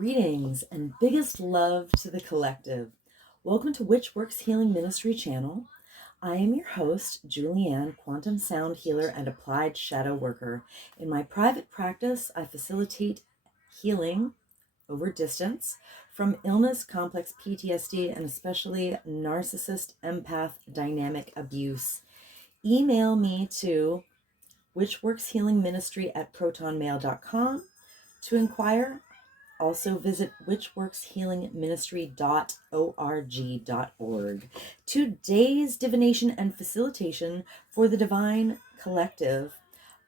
Greetings and biggest love to the collective. Welcome to Which Works Healing Ministry channel. I am your host, Julianne, quantum sound healer and applied shadow worker. In my private practice, I facilitate healing over distance from illness, complex PTSD, and especially narcissist, empath, dynamic abuse. Email me to whichworkshealingministry@protonmail.com to inquire. Also visit whichworkshealingministry.org.org. Today's divination and facilitation for the divine collective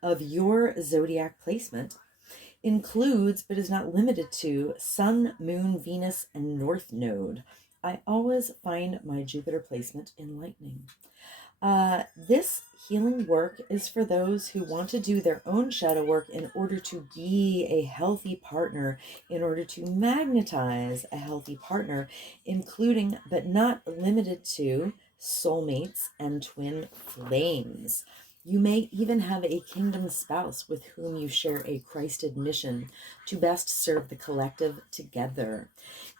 of your zodiac placement includes, but is not limited to, Sun, Moon, Venus, and North Node. I always find my Jupiter placement enlightening. This healing work is for those who want to do their own shadow work in order to be a healthy partner, in order to magnetize a healthy partner, including but not limited to soulmates and twin flames. You may even have a kingdom spouse with whom you share a Christed mission to best serve the collective together.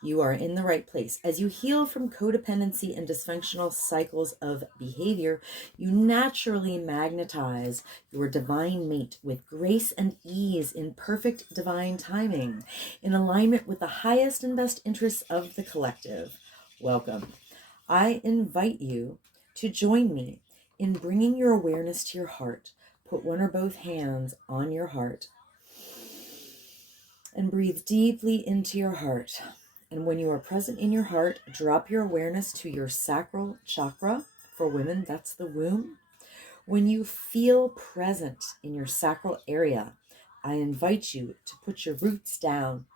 You are in the right place. As you heal from codependency and dysfunctional cycles of behavior, you naturally magnetize your divine mate with grace and ease in perfect divine timing, in alignment with the highest and best interests of the collective. Welcome. I invite you to join me in bringing your awareness to your heart. Put one or both hands on your heart and breathe deeply into your heart. And when you are present in your heart, drop your awareness to your sacral chakra. For women, that's the womb. When you feel present in your sacral area, I invite you to put your roots down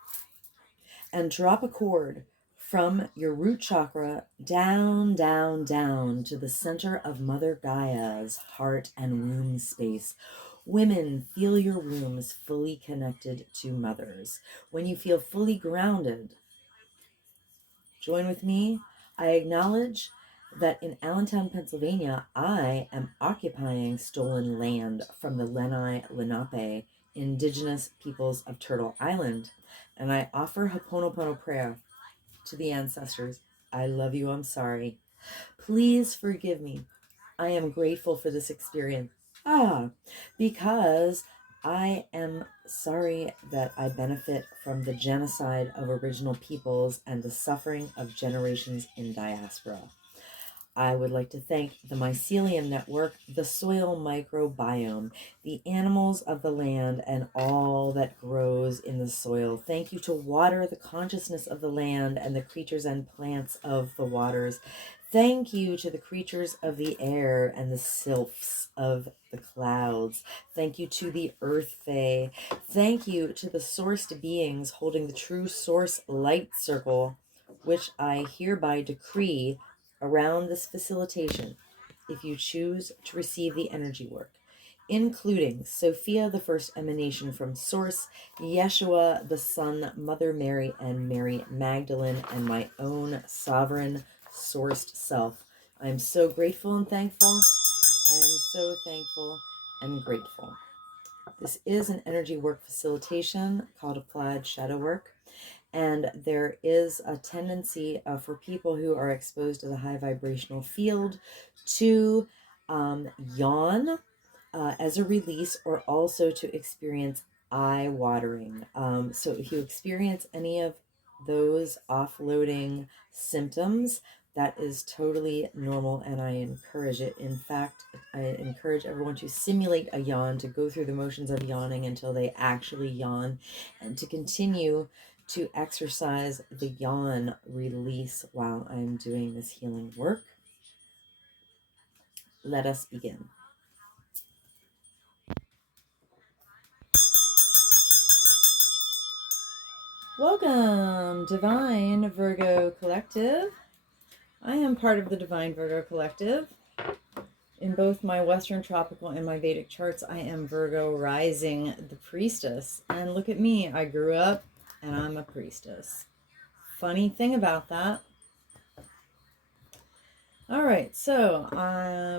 and drop a cord from your root chakra down, down, down to the center of Mother Gaia's heart and womb space. Women, feel your wombs fully connected to mothers. When you feel fully grounded, join with me. I acknowledge that in Allentown, Pennsylvania, I am occupying stolen land from the Lenape indigenous peoples of Turtle Island, and I offer Ho'oponopono prayer to the ancestors. I love you, I'm sorry. Please forgive me. I am grateful for this experience. Because I am sorry that I benefit from the genocide of original peoples and the suffering of generations in diaspora. I would like to thank the Mycelium Network, the soil microbiome, the animals of the land, and all that grows in the soil. Thank you to water, the consciousness of the land, and the creatures and plants of the waters. Thank you to the creatures of the air and the sylphs of the clouds. Thank you to the Earth Fae. Thank you to the sourced beings holding the true source light circle, which I hereby decree around this facilitation, if you choose to receive the energy work, including Sophia, the first emanation from Source, Yeshua, the Son, Mother Mary, and Mary Magdalene, and my own sovereign sourced self. I am so grateful and thankful. I am so thankful and grateful. This is an energy work facilitation called Applied Shadow Work. And there is a tendency for people who are exposed to the high vibrational field to yawn as a release, or also to experience eye watering. So if you experience any of those offloading symptoms, that is totally normal, and I encourage it. In fact, I encourage everyone to simulate a yawn, to go through the motions of yawning until they actually yawn, and to continue to exercise the yawn release while I'm doing this healing work. Let us begin. Welcome, Divine Virgo Collective. I am part of the Divine Virgo Collective. In both my Western Tropical and my Vedic charts, I am Virgo rising, the priestess. And look at me, I grew up and I'm a priestess. Funny thing about that. All right, so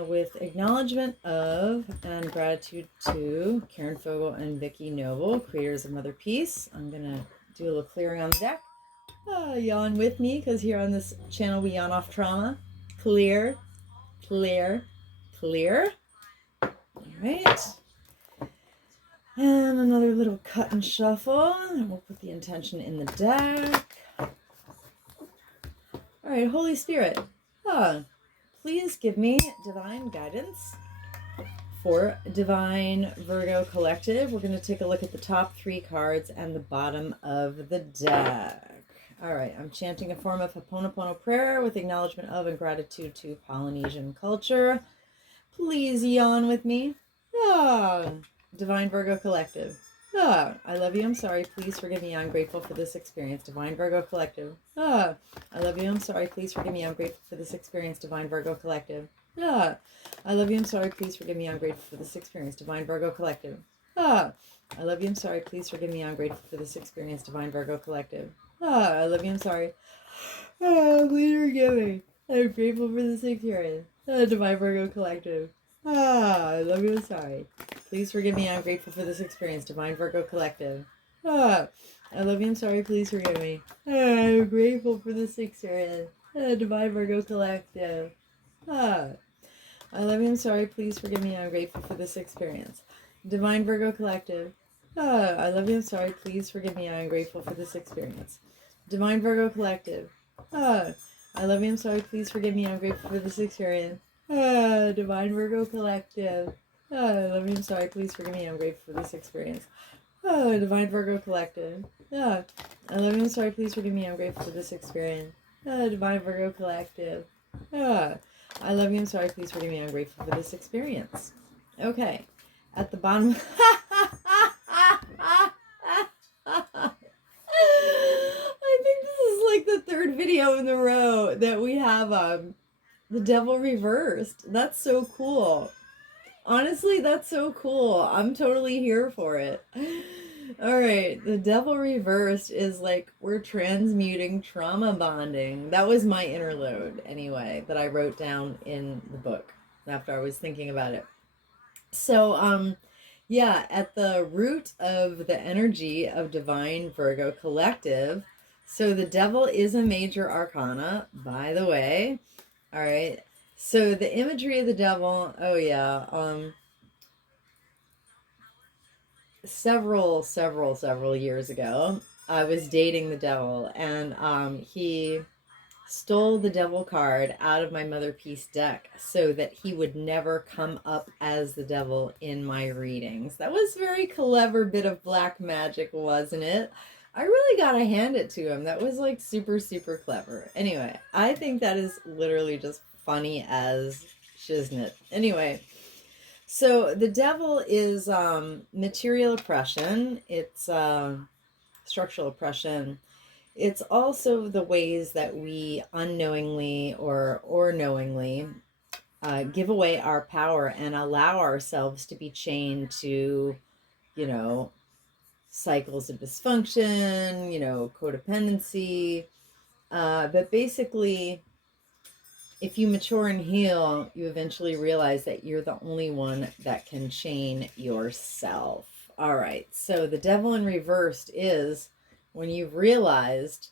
with acknowledgement of and gratitude to Karen Fogel and Vicki Noble, creators of Mother Peace, I'm going to do a little clearing on the deck. Yawn with me, because here on this channel we yawn off trauma. Clear, clear, clear. All right. And another little cut and shuffle. And we'll put the intention in the deck. All right, Holy Spirit, please give me divine guidance for Divine Virgo Collective. We're going to take a look at the top 3 cards and the bottom of the deck. All right, I'm chanting a form of Ho'oponopono prayer with acknowledgement of and gratitude to Polynesian culture. Please yawn with me. Divine Virgo Collective. I love you, I'm sorry, please forgive me, I'm grateful for this experience. Divine Virgo Collective. I love you, I'm sorry, please forgive me, I'm grateful for this experience. Divine Virgo Collective. I love you, I'm sorry, please forgive me, I'm grateful for this experience. Divine Virgo Collective. I love you, I'm sorry, please forgive me, I'm grateful for this experience. Divine Virgo Collective. I love you, I'm sorry. Please forgive me, I'm grateful for this experience. Divine Virgo Collective. I love you, I'm sorry. Please forgive me, I'm grateful for this experience. Divine Virgo Collective. I love you, I'm sorry, please forgive me. I'm grateful for this experience. Divine Virgo Collective. I love you, I'm sorry, please forgive me, I'm grateful for this experience. Divine Virgo Collective. I love you, I'm sorry, please forgive me, I'm grateful for this experience. Divine Virgo Collective. I love you, I'm sorry, please forgive me, I'm grateful for this experience. Divine Virgo Collective. I love you, I'm sorry, please forgive me, I'm grateful for this experience. Divine Virgo Collective. I love you, I'm sorry, please forgive me, I'm grateful for this experience. Divine Virgo Collective. I love you, I'm sorry, please forgive me, I'm grateful for this experience. Okay, at the bottom. I think this is like the 3rd video in a row that we have the devil reversed. That's so cool. Honestly, that's so cool. I'm totally here for it. All right, the devil reversed is like we're transmuting trauma bonding. That was my interlude, anyway, that I wrote down in the book after I was thinking about it. So, yeah, at the root of the energy of Divine Virgo Collective, so the devil is a major arcana, by the way. All right. So the imagery of the devil, oh yeah, several years ago, I was dating the devil, and he stole the devil card out of my Mother Peace deck so that he would never come up as the devil in my readings. That was a very clever bit of black magic, wasn't it? I really gotta hand it to him. That was like super clever. Anyway, I think that is literally just funny as shiznit. Anyway, so the devil is material oppression. It's structural oppression. It's also the ways that we unknowingly or knowingly give away our power and allow ourselves to be chained to, cycles of dysfunction, codependency. But basically, if you mature and heal, you eventually realize that you're the only one that can chain yourself. All right, so the devil in reversed is when you've realized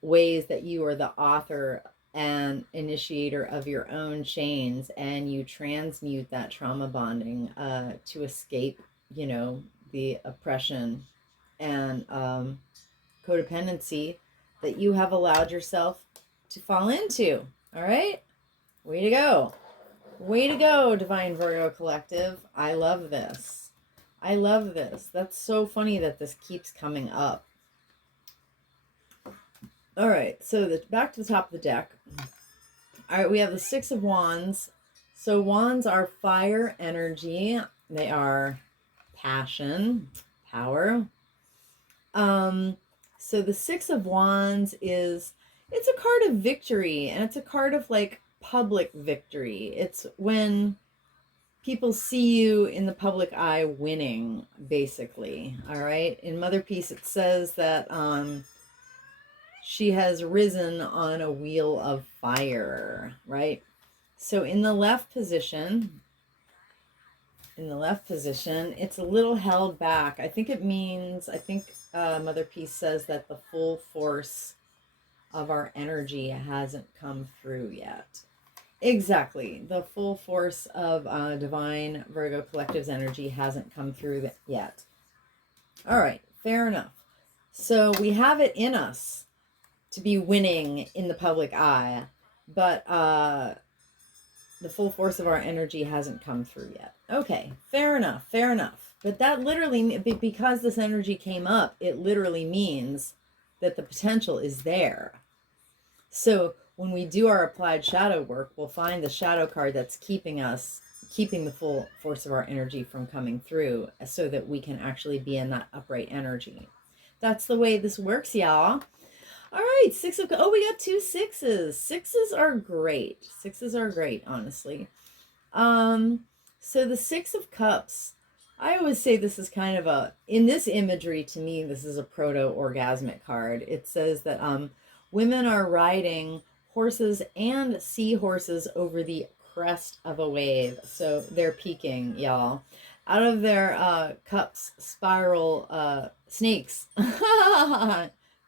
ways that you are the author and initiator of your own chains, and you transmute that trauma bonding to escape, the oppression and codependency that you have allowed yourself to fall into. All right, way to go. Way to go, Divine Virgo Collective. I love this. I love this. That's so funny that this keeps coming up. All right, so back to the top of the deck. All right, we have the 6 of Wands. So wands are fire energy. They are passion, power. So the 6 of Wands it's a card of victory, and it's a card of like public victory. It's when people see you in the public eye winning, basically. All right. In Mother Peace, it says that she has risen on a wheel of fire, right? So in the left position, in the left position, it's a little held back. I think it means, Mother Peace says that the full force of our energy hasn't come through yet. Exactly. The full force of Divine Virgo Collective's energy hasn't come through yet. All right, fair enough. So we have it in us to be winning in the public eye, but the full force of our energy hasn't come through yet. Okay, fair enough, fair enough. But that literally, because this energy came up, it literally means that the potential is there. So when we do our applied shadow work, we'll find the shadow card that's keeping the full force of our energy from coming through so that we can actually be in that upright energy. That's the way this works, y'all. All right, we got 2 sixes. Sixes are great. Sixes are great, honestly. So the 6 of Cups, I always say this is kind of in this imagery, to me, this is a proto-orgasmic card. It says that women are riding horses and seahorses over the crest of a wave. So they're peaking, y'all. Out of their cups spiral snakes.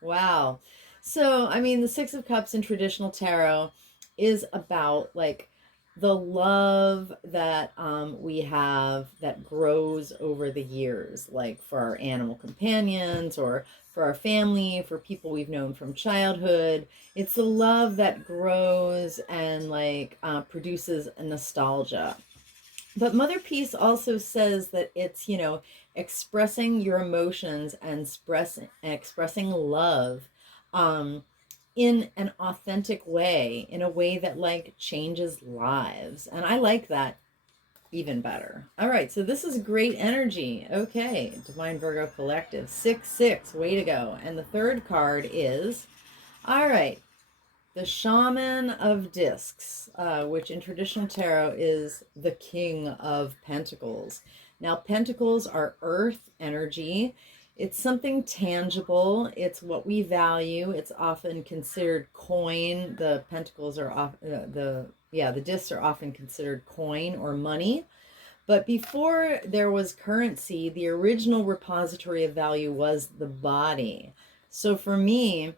Wow. So, I mean, the 6 of Cups in traditional tarot is about like the love that we have that grows over the years, like for our animal companions or for our family, for people we've known from childhood. It's the love that grows and like produces a nostalgia. But Mother Peace also says that it's, expressing your emotions and expressing love in an authentic way, in a way that like changes lives. And I like that even better. All right, so this is great energy. Okay, Divine Virgo Collective, 6-6, way to go. And the third card is, all right, the Shaman of Discs, which in traditional tarot is the King of Pentacles. Now, Pentacles are earth energy. It's something tangible. It's what we value. It's often considered coin. The pentacles are the discs are often considered coin or money. But before there was currency, the original repository of value was the body. So for me,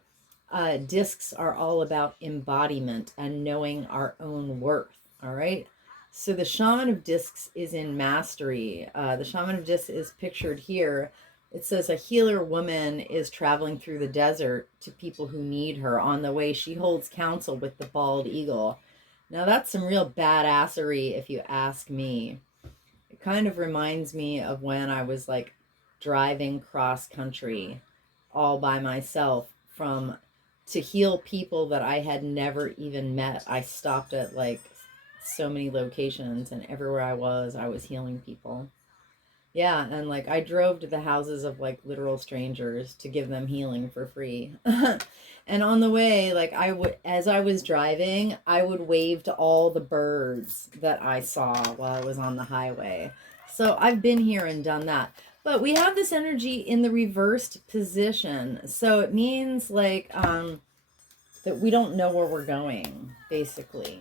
discs are all about embodiment and knowing our own worth. All right. So the Shaman of Discs is in mastery. The Shaman of Discs is pictured here. It says a healer woman is traveling through the desert to people who need her. On the way, she holds counsel with the bald eagle. Now that's some real badassery, if you ask me. It kind of reminds me of when I was like driving cross country all by myself to heal people that I had never even met. I stopped at like so many locations, and everywhere I was healing people. Yeah, and like I drove to the houses of like literal strangers to give them healing for free. And on the way, like as I was driving, I would wave to all the birds that I saw while I was on the highway. So I've been here and done that. But we have this energy in the reversed position. So it means like that we don't know where we're going, basically.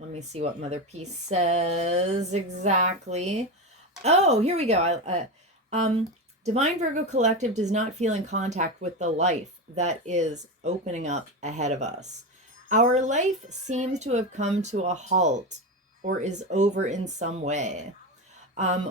Let me see what Mother Peace says exactly. Oh, here we go. Divine Virgo Collective does not feel in contact with the life that is opening up ahead of us. Our life seems to have come to a halt or is over in some way.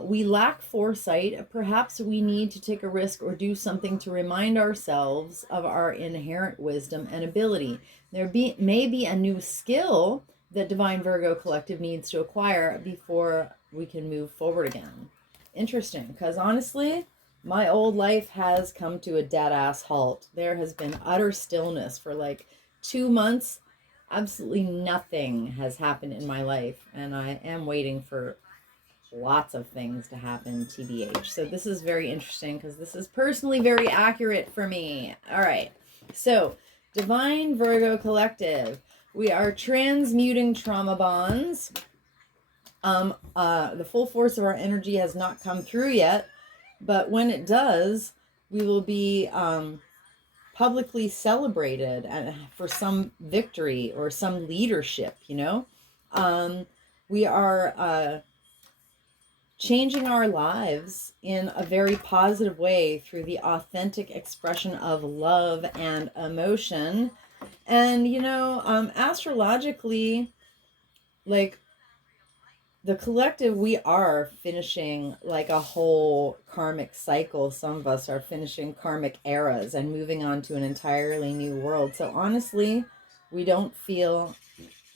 We lack foresight. Perhaps we need to take a risk or do something to remind ourselves of our inherent wisdom and ability. May be a new skill that Divine Virgo Collective needs to acquire before we can move forward again. Interesting, because honestly, my old life has come to a dead-ass halt. There has been utter stillness for like 2 months. Absolutely nothing has happened in my life, and I am waiting for lots of things to happen, TBH. So this is very interesting because this is personally very accurate for me. All right, so Divine Virgo Collective, we are transmuting trauma bonds. The full force of our energy has not come through yet, but when it does, we will be publicly celebrated for some victory or some leadership, we are changing our lives in a very positive way through the authentic expression of love and emotion. And, astrologically, like, the collective, we are finishing like a whole karmic cycle. Some of us are finishing karmic eras and moving on to an entirely new world. So honestly, we don't feel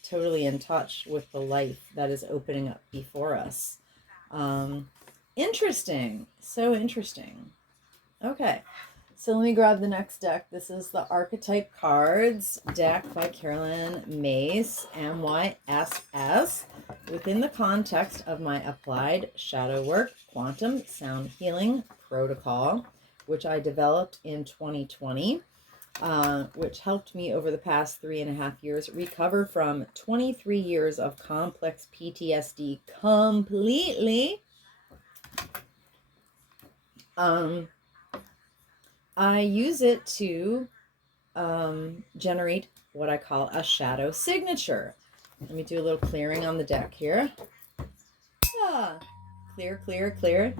totally in touch with the life that is opening up before us. Interesting. So interesting. Okay. So let me grab the next deck. This is the Archetype Cards deck by Carolyn Mace, MYSS, within the context of my Applied Shadow Work Quantum Sound Healing Protocol, which I developed in 2020, which helped me over the past 3.5 years recover from 23 years of complex PTSD completely. I use it to generate what I call a shadow signature. Let me do a little clearing on the deck here. Clear, clear, clear.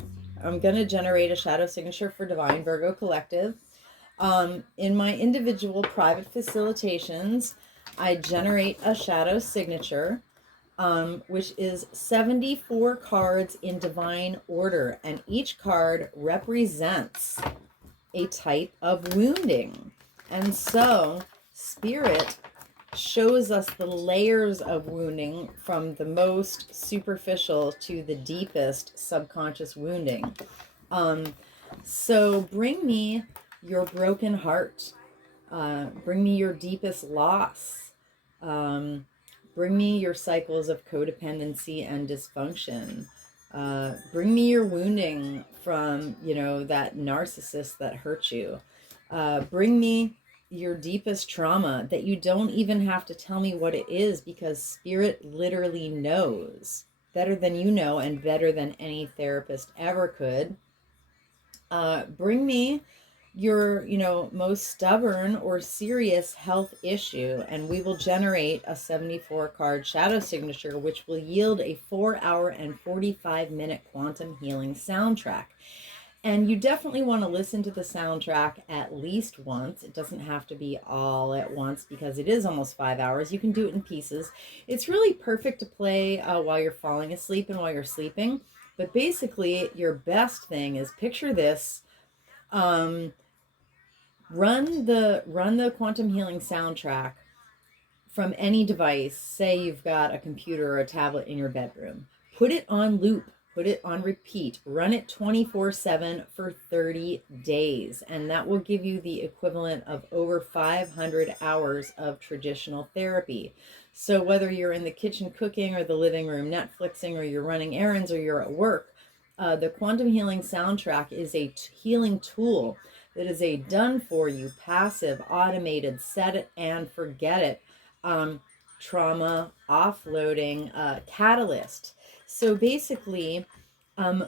I'm going to generate a shadow signature for Divine Virgo Collective. In my individual private facilitations, I generate a shadow signature, which is 74 cards in divine order, and each card represents a type of wounding. And so Spirit shows us the layers of wounding from the most superficial to the deepest subconscious wounding. So bring me your broken heart. Bring me your deepest loss. Bring me your cycles of codependency and dysfunction. Bring me your wounding from, that narcissist that hurt you. Bring me your deepest trauma that you don't even have to tell me what it is, because Spirit literally knows better than you know and better than any therapist ever could. Bring me your, most stubborn or serious health issue, and we will generate a 74 card shadow signature, which will yield a 4-hour and 45-minute quantum healing soundtrack. And you definitely want to listen to the soundtrack at least once. It doesn't have to be all at once because it is almost 5 hours. You can do it in pieces. It's really perfect to play while you're falling asleep and while you're sleeping. But basically, your best thing is picture this. Run the quantum healing soundtrack from any device. Say you've got a computer or a tablet in your bedroom. Put it on loop. Put it on repeat. Run it 24/7 for 30 days. And that will give you the equivalent of over 500 hours of traditional therapy. So whether you're in the kitchen cooking or the living room Netflixing, or you're running errands, or you're at work, the quantum healing soundtrack is a healing tool that is a done-for-you, passive, automated, set it and forget it, trauma offloading catalyst. So basically,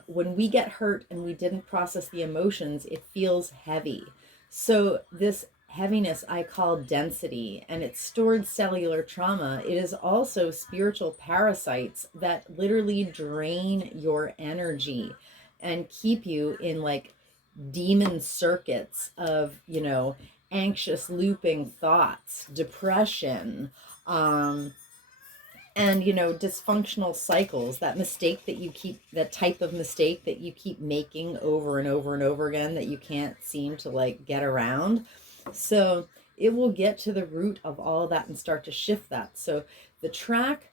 when we get hurt and we didn't process the emotions, it feels heavy. So this heaviness I call density, and it's stored cellular trauma. It is also spiritual parasites that literally drain your energy and keep you in like demon circuits of, anxious looping thoughts, depression, and dysfunctional cycles, that type of mistake that you keep making over and over and over again that you can't seem to like get around. So it will get to the root of all of that and start to shift that. So the track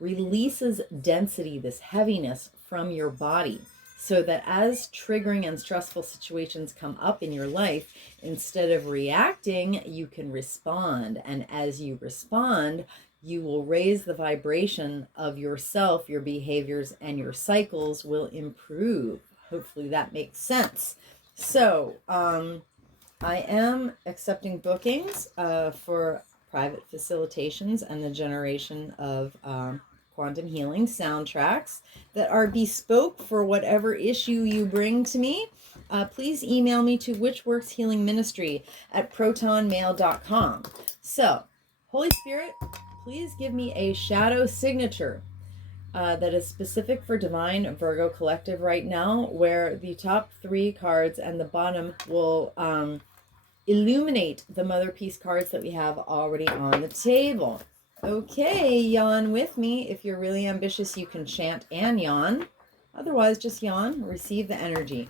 releases density, this heaviness from your body, so that as triggering and stressful situations come up in your life, instead of reacting, you can respond. And as you respond, you will raise the vibration of yourself, your behaviors, and your cycles will improve. Hopefully that makes sense. So I am accepting bookings for private facilitations and the generation of quantum healing soundtracks that are bespoke for whatever issue you bring to me. Please email me to whichworkshealingministry@protonmail.com. So, Holy Spirit, please give me a shadow signature that is specific for Divine Virgo Collective right now, where the top 3 cards and the bottom will illuminate the Mother Peace cards that we have already on the table. Okay, yawn with me. If you're really ambitious, you can chant and yawn. Otherwise, just yawn, receive the energy.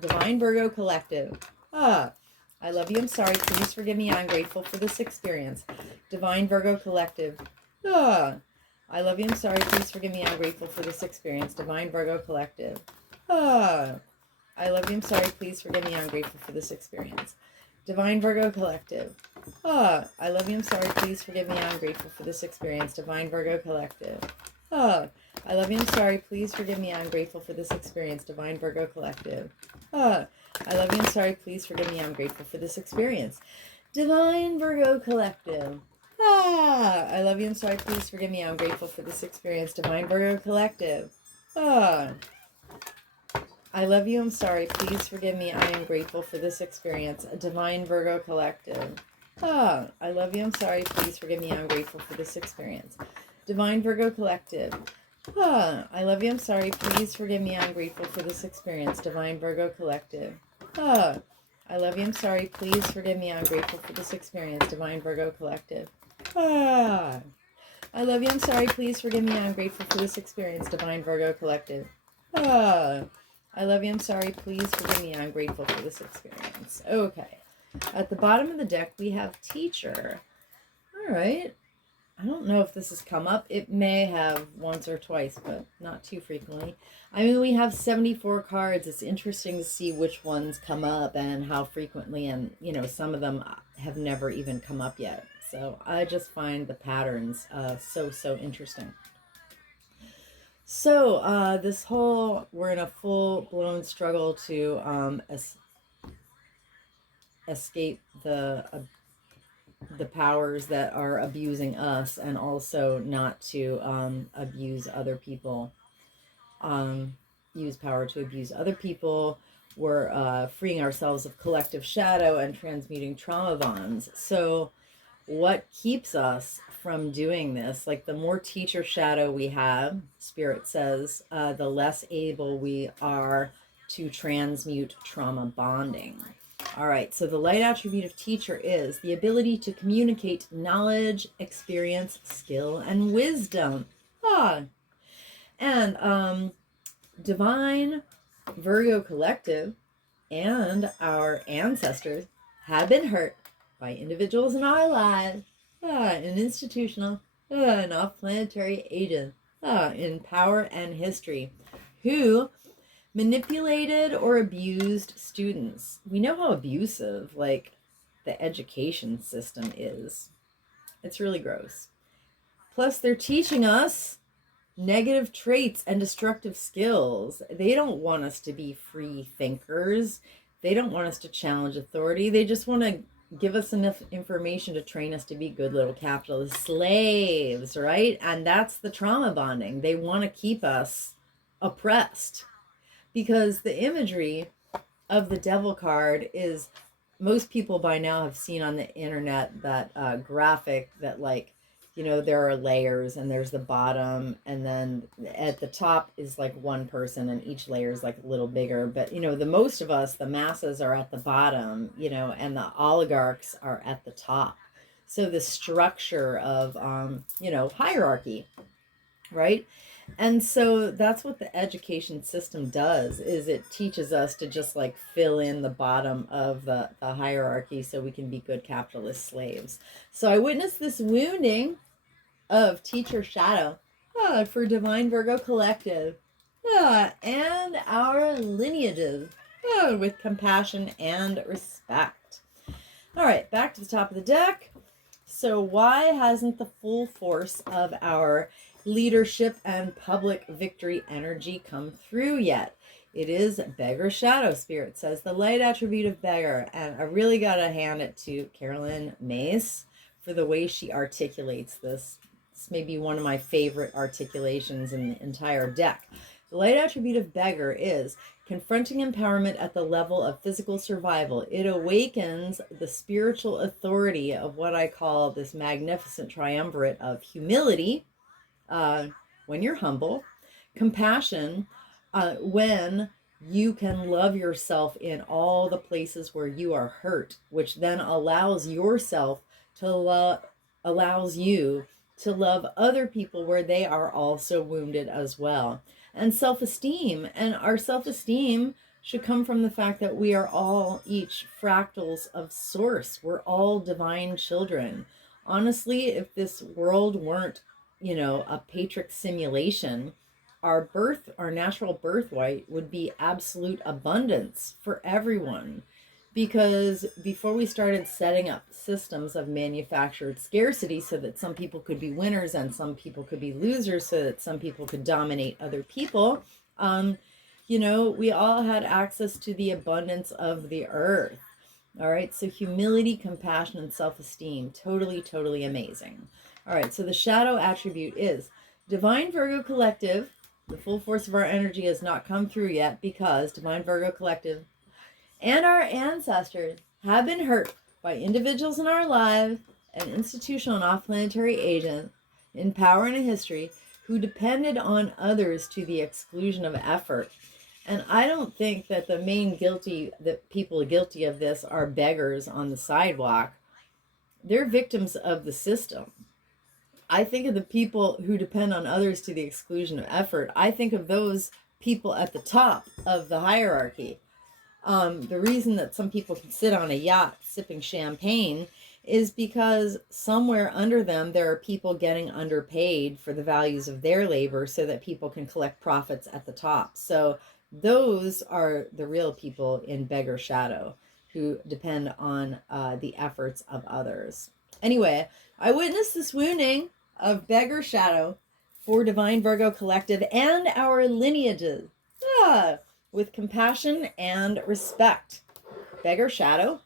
Divine Virgo Collective. I love you, I'm sorry, please forgive me, I'm grateful for this experience. Divine Virgo Collective. I love you, I'm sorry, please forgive me, I'm grateful for this experience. Divine Virgo Collective. I love you, I'm sorry, please forgive me, I'm grateful for this experience. Divine Virgo Collective. I love you, I'm sorry, please forgive me, I'm grateful for this experience. Divine Virgo Collective. I love you, I'm sorry, please forgive me, I'm grateful for this experience. Divine Virgo Collective. I love you, I'm sorry, please forgive me, I'm grateful for this experience. Divine Virgo Collective. I love you, I'm sorry, please forgive me, I'm grateful for this experience. Divine Virgo Collective. I love you, I'm sorry, please forgive me, I am grateful for this experience. Divine Virgo Collective. I love you, I'm sorry, please forgive me, I'm grateful for this experience. Divine Virgo Collective. I love you, I'm sorry, please forgive me, I'm grateful for this experience. Divine Virgo Collective. I love you, I'm sorry, please forgive me, I'm grateful for this experience. Divine Virgo Collective. I love you, I'm sorry, please forgive me, I'm grateful for this experience. Divine Virgo Collective. I love you, I'm sorry, please forgive me, I'm grateful for this experience. Okay. At the bottom of the deck, we have Teacher. All right. I don't know if this has come up. It may have once or twice, but not too frequently. I mean, we have 74 cards. It's interesting to see which ones come up and how frequently, and, you know, some of them have never even come up yet. So I just find the patterns so interesting. So we're in a full-blown struggle to escape the powers that are abusing us, and also not to abuse other people, use power to abuse other people. We're freeing ourselves of collective shadow and transmuting trauma bonds. So what keeps us from doing this? Like, the more teacher shadow we have, Spirit says, the less able we are to transmute trauma bonding. All right, so the light attribute of teacher is the ability to communicate knowledge, experience, skill, and wisdom. And Divine Virgo Collective and our ancestors have been hurt by individuals in our lives, and institutional and off-planetary agents in power and history who manipulated or abused students. We know how abusive, like, the education system is. It's really gross. Plus, they're teaching us negative traits and destructive skills. They don't want us to be free thinkers. They don't want us to challenge authority. They just want to give us enough information to train us to be good little capitalist slaves, right? And that's the trauma bonding. They want to keep us oppressed. Because the imagery of the devil card is, most people by now have seen on the internet that graphic that, like, you know, there are layers, and there's the bottom, and then at the top is like one person, and each layer is like a little bigger. But, you know, the most of us, the masses, are at the bottom, you know, and the oligarchs are at the top. So the structure of, you know, hierarchy, right? And so that's what the education system does, is it teaches us to just, like, fill in the bottom of the hierarchy so we can be good capitalist slaves. So I witnessed this wounding of teacher shadow for Divine Virgo Collective and our lineages with compassion and respect. All right, back to the top of the deck. So why hasn't the full force of our leadership and public victory energy come through yet? It is Beggar Shadow. Spirit says the light attribute of Beggar. And I really got to hand it to Carolyn Mace for the way she articulates this. This may be one of my favorite articulations in the entire deck. The light attribute of Beggar is confronting empowerment at the level of physical survival. It awakens the spiritual authority of what I call this magnificent triumvirate of humility, when you're humble, compassion, when you can love yourself in all the places where you are hurt, which then allows yourself to love, allows you to love other people where they are also wounded as well. And self-esteem, and our self-esteem should come from the fact that we are all each fractals of source. We're all divine children. Honestly, if this world weren't, a patriarch simulation, our natural birthright would be absolute abundance for everyone. Because before we started setting up systems of manufactured scarcity so that some people could be winners and some people could be losers, so that some people could dominate other people, we all had access to the abundance of the earth. All right, so humility, compassion, and self-esteem, totally, totally amazing. All right, so the shadow attribute is Divine Virgo Collective. The full force of our energy has not come through yet because Divine Virgo Collective and our ancestors have been hurt by individuals in our lives and institutional and off-planetary agents in power and in history who depended on others to the exclusion of effort. And I don't think that the people guilty of this are beggars on the sidewalk. They're victims of the system. I think of the people who depend on others to the exclusion of effort. I think of those people at the top of the hierarchy. The reason that some people can sit on a yacht sipping champagne is because somewhere under them there are people getting underpaid for the values of their labor so that people can collect profits at the top. So those are the real people in beggar shadow who depend on the efforts of others. Anyway, I witnessed this wounding of beggar shadow for Divine Virgo Collective and our lineages. With compassion and respect. Beggar shadow.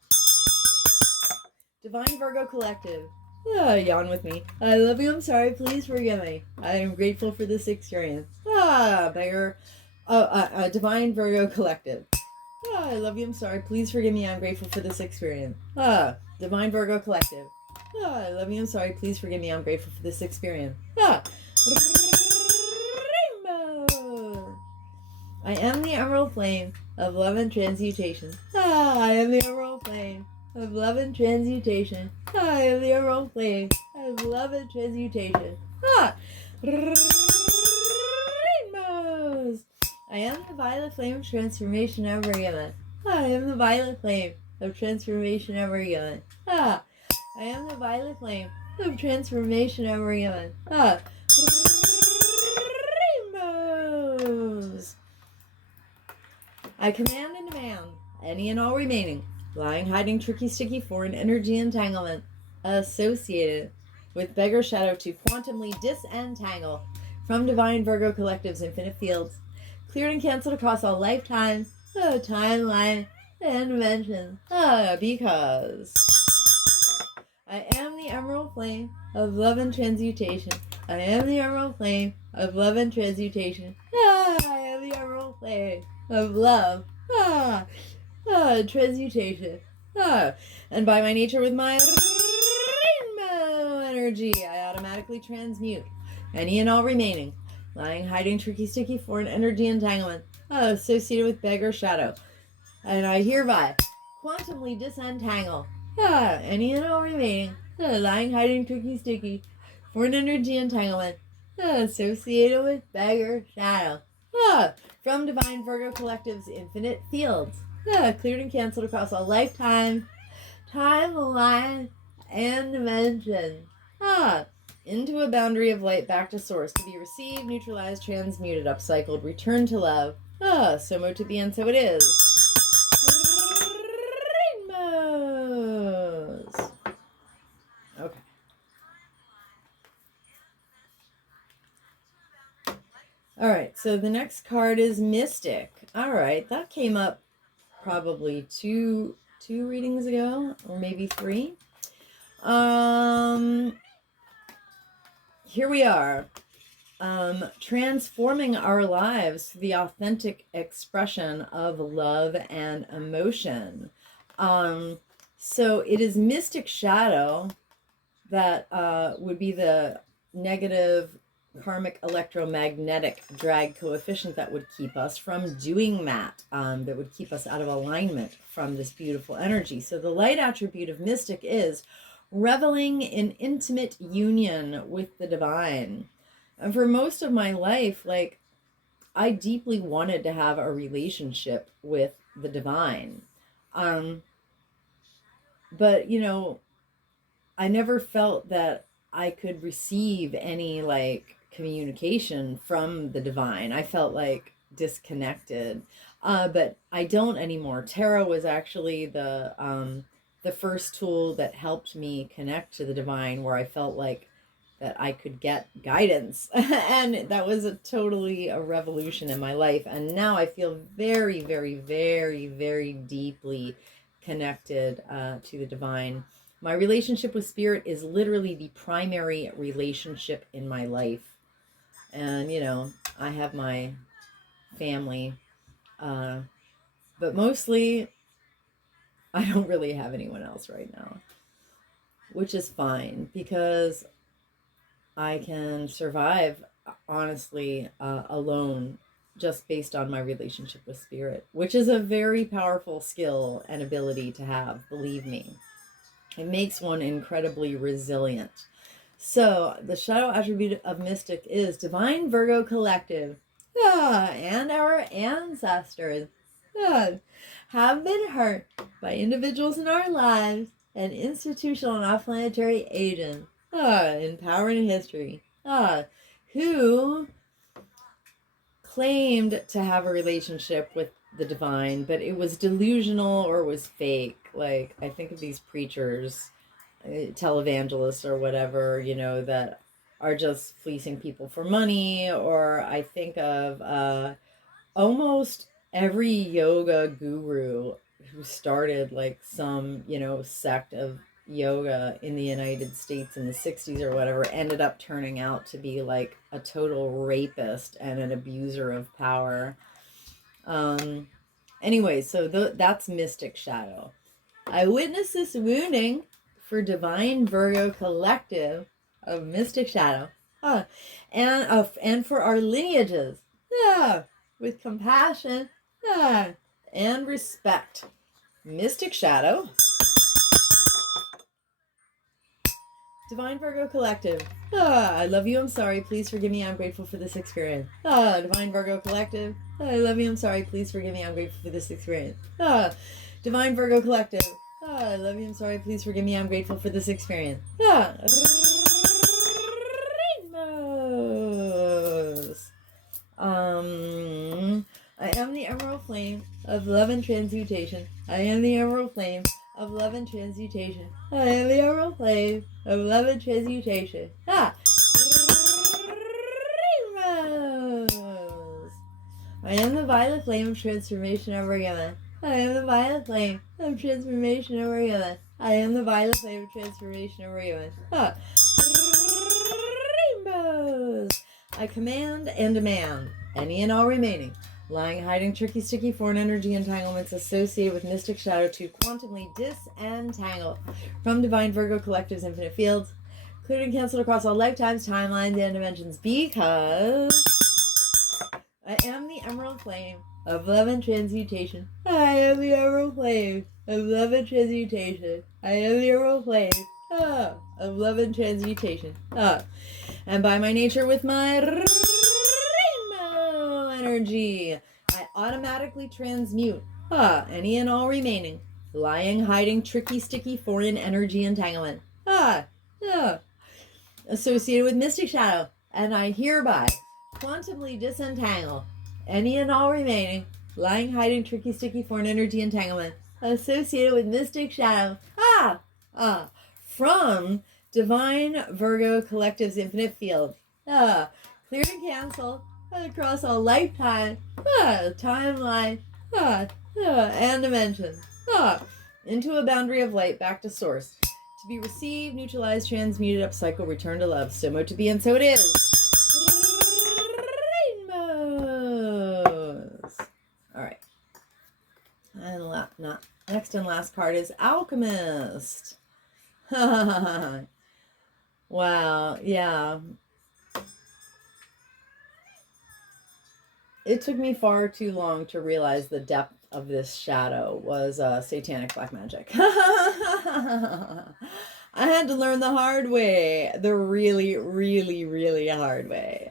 Divine Virgo Collective. Yawn with me. I love you, I'm sorry, please forgive me. I am grateful for this experience. Beggar. Divine Virgo Collective. I love you, I'm sorry, please forgive me, I'm grateful for this experience. Divine Virgo Collective. I love you, I'm sorry, please forgive me, I'm grateful for this experience. Rainbow. I am the emerald flame of love and transmutation. I am the emerald flame of love and transmutation. I am the emerald flame of love and transmutation. Rainbows. I am the violet flame of transformation ever given. I am the violet flame of transformation ever given. I am the violet flame of transformation ever given. Rainbows. I command and demand any and all remaining lying, hiding, tricky, sticky, foreign energy entanglement associated with beggar shadow to quantumly disentangle from Divine Virgo Collective's infinite fields, cleared and canceled across all lifetimes, timeline, and dimensions. Because I am the emerald flame of love and transmutation. I am the emerald flame of love and transmutation. I am the emerald flame of love. Transmutation. And by my nature with my rainbow energy, I automatically transmute any and all remaining lying, hiding, tricky, sticky, foreign energy entanglement associated with beggar shadow. And I hereby quantumly disentangle any and all remaining lying, hiding, tricky, sticky, foreign energy entanglement associated with beggar shadow from Divine Virgo Collective's infinite fields, cleared and canceled across all lifetime, timeline, and dimension, into a boundary of light back to source to be received, neutralized, transmuted, upcycled, returned to love. So mo to be, and so it is. Rainbows. Okay. All right, so the next card is Mystic. All right, that came up probably two readings ago, or maybe 3. Here we are, transforming our lives through the authentic expression of love and emotion. So it is Mystic Shadow that would be the negative karmic electromagnetic drag coefficient that would keep us from doing that, that would keep us out of alignment from this beautiful energy. So the light attribute of mystic is reveling in intimate union with the divine. And for most of my life, like, I deeply wanted to have a relationship with the divine. But, you know, I never felt that I could receive any like communication from the divine. I felt like disconnected. But I don't anymore. Tarot was actually the first tool that helped me connect to the divine, where I felt like that I could get guidance. And that was a revolution in my life. And now I feel very, very, very, very deeply connected to the divine. My relationship with spirit is literally the primary relationship in my life. And, you know, I have my family, but mostly I don't really have anyone else right now, which is fine because I can survive, honestly, alone, just based on my relationship with spirit, which is a very powerful skill and ability to have, believe me. It makes one incredibly resilient. So the shadow attribute of mystic is divine Virgo collective. And our ancestors have been hurt by individuals in our lives and institutional and off-planetary agents in power and history who claimed to have a relationship with the divine, but it was delusional or was fake. Like, I think of these preachers, televangelists or whatever, you know, that are just fleecing people for money. Or I think of almost every yoga guru who started like some, you know, sect of yoga in the United States in the 60s or whatever ended up turning out to be like a total rapist and an abuser of power. Anyway, so that's mystic shadow. I witnessed this wounding for divine Virgo collective of mystic shadow, and for our lineages, with compassion and respect. Mystic shadow, divine Virgo collective. I love you, I'm sorry, please forgive me, I'm grateful for this experience. Divine Virgo collective. I love you, I'm sorry, please forgive me, I'm grateful for this experience. Divine Virgo collective. I love you, I'm sorry, please forgive me, I'm grateful for this experience. Rainbows. I am the emerald flame of love and transmutation. I am the emerald flame of love and transmutation. I am the emerald flame of love and transmutation. Rainbows. I am the violet flame of transformation over Yemen. I am the violet flame of transformation over Yemen. I am the violet flame of transformation over Yemen. Rainbows. I command and demand any and all remaining lying, hiding, tricky, sticky foreign energy entanglements associated with mystic shadow to quantumly disentangle from divine Virgo collective's infinite fields, cleared and canceled across all lifetimes, timelines, and dimensions, because I am the emerald flame of love and transmutation. I am the emerald flame of love and transmutation. I am the emerald flame of love and transmutation. And by my nature, with my rainbow energy, I automatically transmute any and all remaining lying, hiding, tricky, sticky, foreign energy entanglement associated with mystic shadow, and I hereby quantumly disentangle any and all remaining lying, hiding, tricky, sticky, foreign energy entanglement associated with mystic shadow from divine Virgo collective's infinite field, cleared and canceled across all lifetime, timeline, and dimensions, into a boundary of light back to source, to be received, neutralized, transmuted, upcycle, return to love. So much to be, and so it is. Rainbows. All right. And next and last card is Alchemist. Wow, yeah. it took me far too long to realize the depth of this shadow was satanic black magic. I had to learn the hard way, the really, really, really hard way.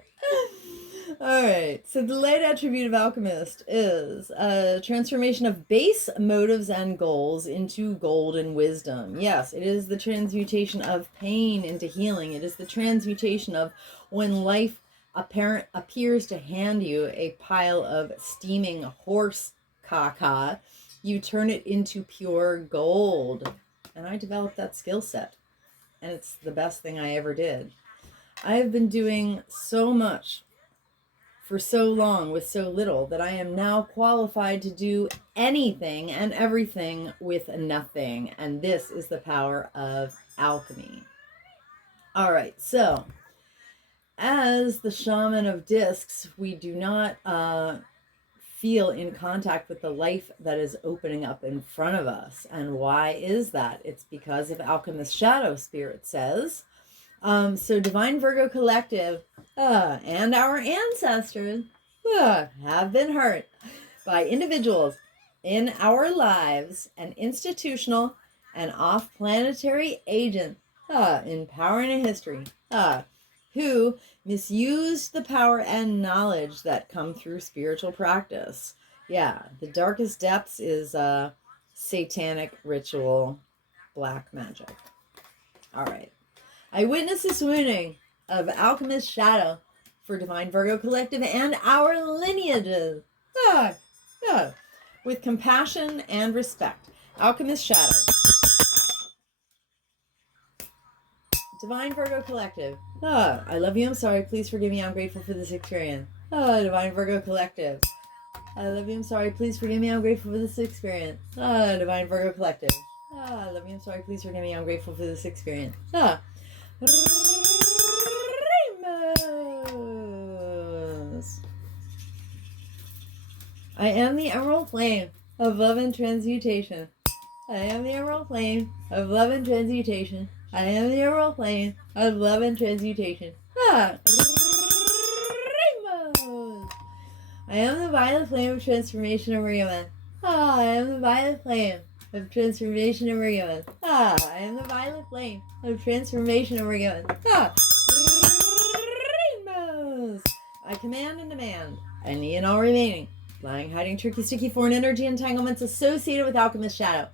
All right, so the light attribute of alchemist is a transformation of base motives and goals into gold and wisdom. Yes, it is the transmutation of pain into healing. It is the transmutation of when life appears to hand you a pile of steaming horse caca, you turn it into pure gold. And I developed that skill set, and it's the best thing I ever did. I have been doing so much for so long with so little that I am now qualified to do anything and everything with nothing. And this is the power of alchemy. All right, so as the shaman of discs, we do not feel in contact with the life that is opening up in front of us. And why is that? It's because of Alchemist Shadow, Spirit says. So Divine Virgo Collective and our ancestors have been hurt by individuals in our lives and institutional and off-planetary agents in power and history who misused the power and knowledge that come through spiritual practice. Yeah, the darkest depths is satanic ritual, black magic. All right. I witness this wounding of Alchemist Shadow for Divine Virgo Collective and our lineages. With compassion and respect. Alchemist Shadow. Divine Virgo Collective. I love you, I'm sorry, please forgive me, I'm grateful for this experience. Divine Virgo Collective. I love you, I'm sorry, please forgive me, I'm grateful for this experience. Divine Virgo Collective. I love you, I'm sorry, please forgive me, I'm grateful for this experience. Rainbows. I am the emerald flame of love and transmutation. I am the emerald flame of love and transmutation. I am the emerald flame of love and transmutation. Rainbows. I am the violet flame of transformation and reunion. I am the violet flame of transformation and reunion. I am the violet flame of transformation and reunion. Rainbows. I command and demand any and all remaining lying, hiding, tricky, sticky foreign energy entanglements associated with Alchemist Shadow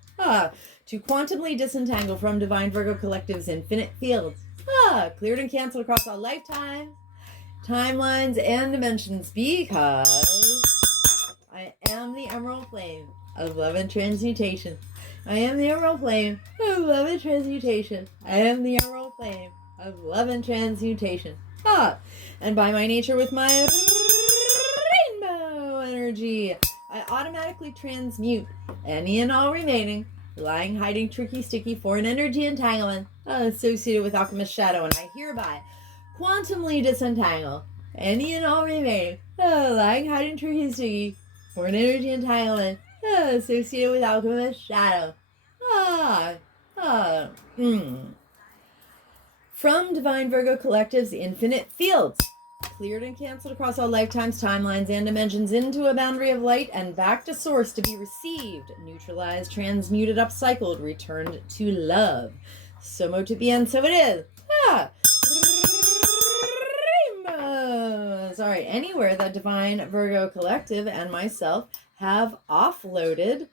to quantumly disentangle from Divine Virgo Collective's infinite fields. Cleared and canceled across all lifetimes, timelines, and dimensions, because I am the emerald flame of love and transmutation. I am the emerald flame of love and transmutation. I am the emerald flame of love and transmutation. And by my nature, with my rainbow energy, I automatically transmute any and all remaining lying, hiding, tricky, sticky foreign energy entanglement associated with Alchemist Shadow, and I hereby quantumly disentangle any and all remaining lying, hiding, tricky, sticky foreign energy entanglement associated with Alchemist Shadow. From Divine Virgo Collective's infinite fields, cleared and canceled across all lifetimes, timelines, and dimensions into a boundary of light and back to source to be received, neutralized, transmuted, upcycled, returned to love. So mote it be, and so it is. Rainbows. All right, anywhere that Divine Virgo Collective and myself have offloaded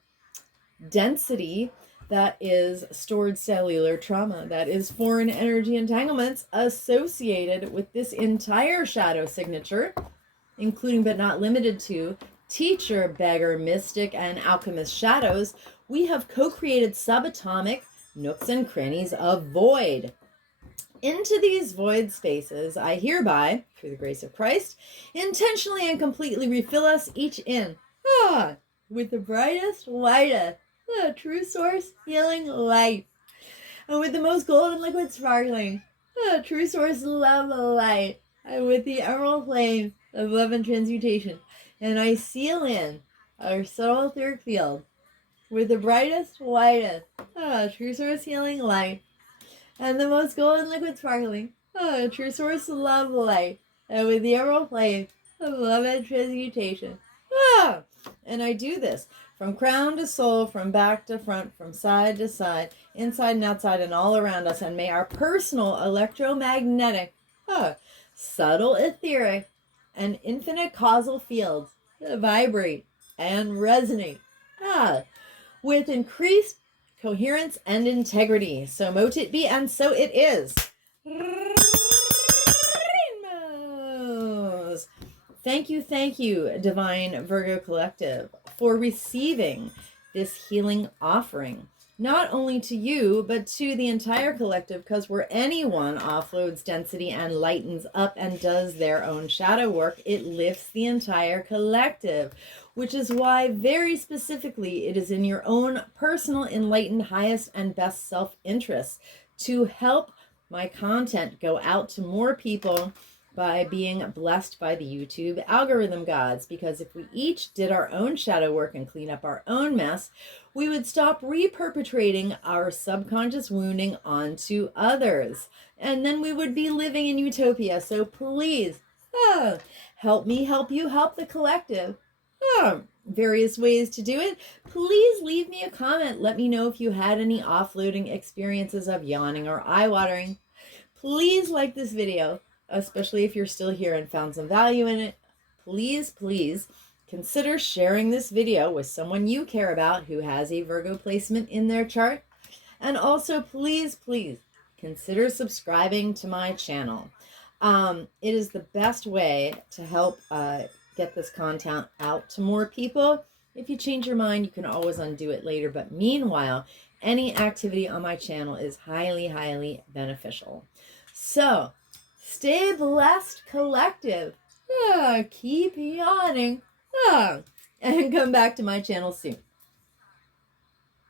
density that is stored cellular trauma, that is foreign energy entanglements associated with this entire shadow signature, including but not limited to teacher, beggar, mystic, and alchemist shadows, we have co-created subatomic nooks and crannies of void. Into these void spaces, I hereby, through the grace of Christ, intentionally and completely refill us each in with the brightest, whitest, true source healing light, and with the most golden liquid sparkling, true source love light, and with the emerald flame of love and transmutation. And I seal in our subtle etheric field with the brightest, whitest, true source healing light, and the most golden liquid sparkling, true source love light, and with the emerald flame I love that transmutation. Ah! And I do this from crown to soul, from back to front, from side to side, inside and outside, and all around us. And may our personal electromagnetic, subtle etheric, and infinite causal fields vibrate and resonate with increased coherence and integrity. So mote it be, and so it is. Rainbows. Thank you, Divine Virgo Collective, for receiving this healing offering. Not only to you, but to the entire collective, because where anyone offloads density and lightens up and does their own shadow work, it lifts the entire collective, which is why very specifically it is in your own personal, enlightened, highest and best self-interest to help my content go out to more people by being blessed by the YouTube algorithm gods. Because if we each did our own shadow work and clean up our own mess, we would stop reperpetrating our subconscious wounding onto others. And then we would be living in utopia. So please, help me help you, help the collective. Various ways to do it. Please leave me a comment. Let me know if you had any offloading experiences of yawning or eye watering. Please like this video, especially if you're still here and found some value in it. Please consider sharing this video with someone you care about who has a Virgo placement in their chart. And also, please consider subscribing to my channel. It is the best way to help get this content out to more people. If you change your mind, you can always undo it later. But meanwhile, any activity on my channel is highly beneficial. So, stay blessed, collective. Keep yawning. And come back to my channel soon.